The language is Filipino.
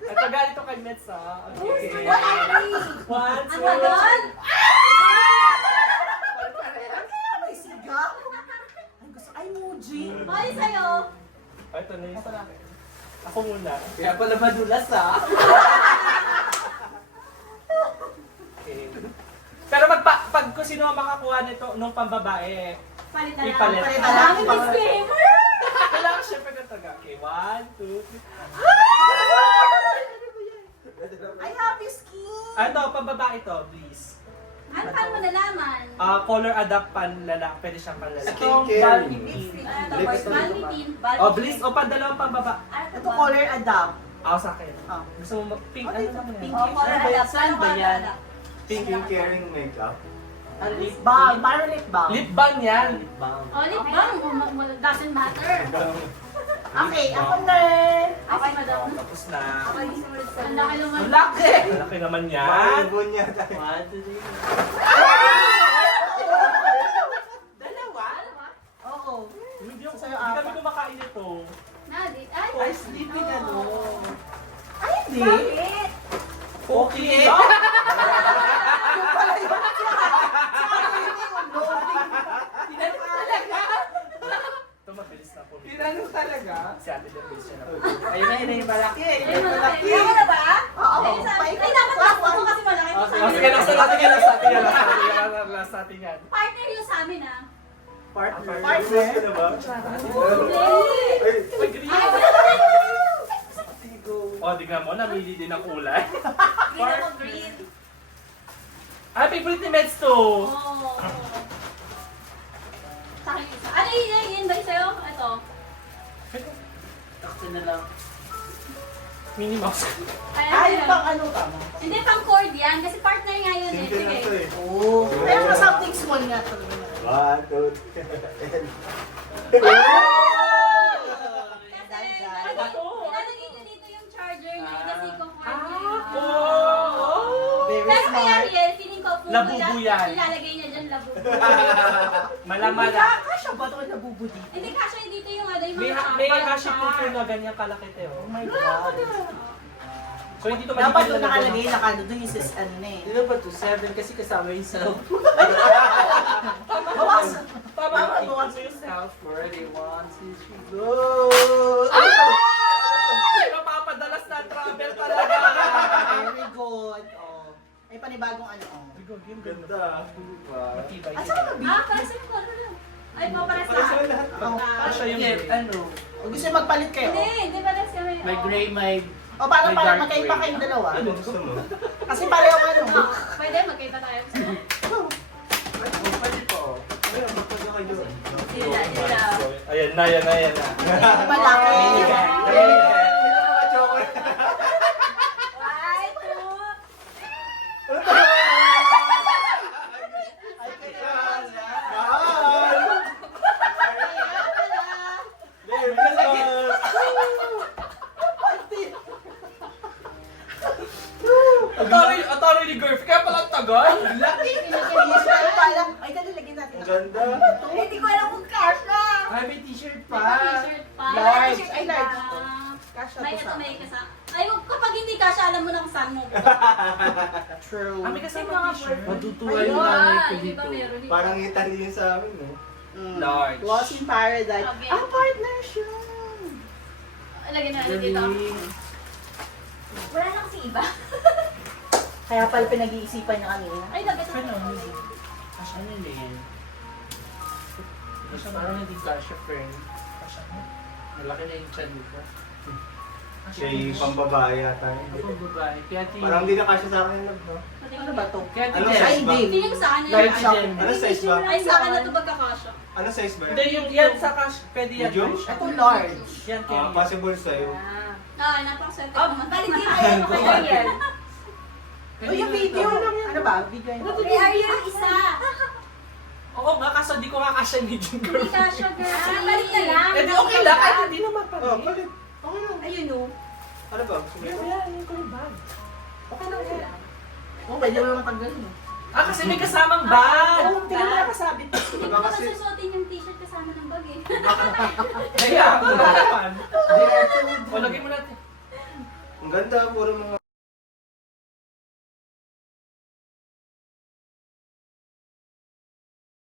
Ito galing to kay Mets ha. Okay. One, two. Ano doon? May sigaw. Ay, gusto. Ay, Muji. Ay, sa'yo. Ito na yung ako muna. Kaya pala madulas ah. Okay. Pero pag kung sino ang makakuha nito nung pambabae, Palit na lang. ipalit. Palit Ang na lang. daming disclaimer. Kailangan syempre kataga. Okay, 1, 2, 3. Ay, happy skin. Ano, pambabae to, please. Ano paano mo nalaman? Color adapt panlalaki. Pwede siyang panlalaki. Skincare. Vanity. Ano to, Lips boys? na Vanity. Oh, please. O, pandalawang pambaba. Ito color adapt. Sa akin. Oh. Gusto mo pink? Oh, Ano dito, naman pink. yan? Oh, color Saan ba- adapt. saan ba Ano yan? color adapt? Skincare makeup. Ang lip Balm, parang lip balm. Lip balm yan. Lip balm. Oh, lip balm. Doesn't matter. Okay, ako na. Okay, madam. Tapos na. Ang laki naman. Ang laki! Ang laki naman yan. Malibon niya tayo. 1, 2, 3. Dalawa? Oo. Hindi ako Sa'yo, hindi kami apat. kumakain ito. Nadi. Ay. Ay, sleeping ano. Ay, hindi. Bakit? Okay. Yung pala yun. Saka yun yung loading. Tinanong talaga. Ito mabilis na po. Tinanong talaga. Si Ate Denise siya na po. Ayun na, yun na yung malaki. Ay, Yun yung malaki. malaki. Ako na ba? Oo. Ay, dapat last mo kasi malaki mo sa Oh, sige, last natin yan. Yan. Partner yung sa amin ah. Partner. Partner. Gusto na ba? Hindi. Uy, green. Oh, tignan mo, namili din ang kulay. Green ako, green. Ay, favorite ni Meds to. Oo. Sa akin isa. Ano yun ba sa'yo? Ito. Taksin na lang. Minnie Mouse. Ay, pang ano tama. Hindi, pang cord yan. Kasi partner nga yun eh. Simple lang to Sige. eh. Oo. Pero mas something small nga to. 1, 2, 3. Kasi, ilalagay nyo dito yung charger niya. Kasi kung cord Oh! Very Pero kaya smart. Ariel, feeling ko kung Labubu yan. ilalagay niya dyan labubu. Malamala. Kasya ba ito ang nabubudi? Hindi kasi dito yung ano, yung May, mga may balak hashi po po na ganyan kalaki tayo. Oh my God. So hindi to Dapat magiging doon nakalagay, nakano doon yung sis ano na eh. Sino ba to? 7 kasi kasama yung self. Bawasan. Tama ba? Bawasan. Ito yung self. Ready? 1, 2, 3, go! Ay! Napapadalas na travel talaga. Very good. Oh. Ay panibagong ano. Oh. Ganda. Matibay. At saka mabi. Para sa'yo ko. Ay, para Para sa sa lahat. Oh. Para siya yung Yes, ano? O gusto nyo magpalit kayo? Hindi para sa may... May gray, may... O para May para dark magkaiba gray. kayong dalawa. Ano gusto mo? Kasi pareho ano. Pwede, magkita tayo. Oh, pwede po. Ayun, magpagka kayo. Sila. Ayan na, ayan na, ayan na. Malaki. Ay, two. Ay kaya. Atari ni Girl, kaya pala ang tagal. Laki. T-shirt pa lang. Ay dali lagyan natin. Ang ganda. Hindi ko alam kung kasha. Ay, may t-shirt May pa. t-shirt pa. Large. May Ay, large. kasha. Kasha May to ito, sa. may kasha. Ay, kapag hindi kasha, alam mo na kung saan mo. True. May kasama t-shirt. Matutuwa Ayun. yung nanay ko Hindi dito. ba meron dito? Parang Italy yun sa amin eh. Large. Lost in Paradise. Okay. Ah, partner siya. Lagyan na natin dito. Galing. Wala na kasi iba. Kaya pala pinag-iisipan niya kanina. Ay, lagyan na Ano? natin. Ano yun? Parang hindi kasha, friend. Malaki na yung chan ko. Siya yung pambabae yata. Ako babae. Kaya Parang hindi na kasya sa akin yung no? Ano ba to? Kaya Anong Jen. Ay, size ba? hindi. Feeling sa akin Large yun. Jen. Ano size ba? Ay, sa akin na ito pagkakasya. Ano size ba Hindi, yan? yung yan sa cash, pwede yan. Medium? Ito large. Yan, kaya. Possible sa'yo. Ah, napakaswerte Ah, naman. Balik din kaya mo kay Ariel. O yung video. Ano ba? Video yun. Kay Ariel isa. Oo nga, kaso di ko nga kasha medium girl. Hindi kasya, girl. Balik na lang. Eh di okay lang, kahit hindi naman pa. Oh, palit. Okay lang. Ayun o. Ano ba? Gusto mo Yan, ito? yan, yung kulay bag. Okay lang yan. Oh, pwede mo naman pag ganun. Ah, kasi may kasamang bag. Oo, hindi mo nakasabit. Hindi Iba ko kasi, masusuotin yung t-shirt kasama ng bag eh. Kaya, ako na naman. Diretso. O, lagay mo natin. ang ganda, puro mga